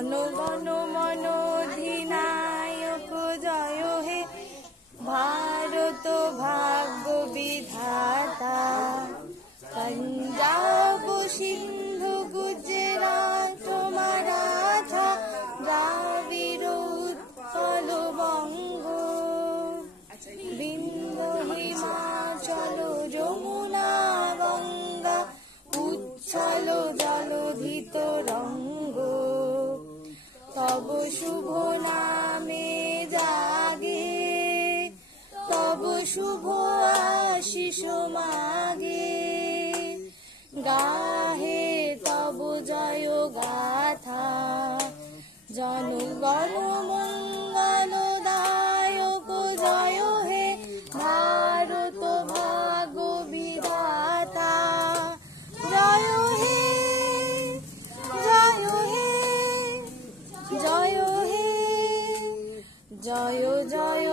জনগণ মন অধিনায়ক জয় হে ভারত ভাগ্য বিধাতা। पंजाब सिंधु गुजरात मराठा द्राविड़ उत्कल बंग बिंदु हिमाचल যমুনা গঙ্গা উচ্ছল জলধি তরঙ্গ। तब शुभ नामे जागे तब शुभ आशीष मागे गाहे तब जय गाथा। जनगण मंगलदायक जय हे भारत भाग्य विधाता। जय हे जय हे जय हे जय जय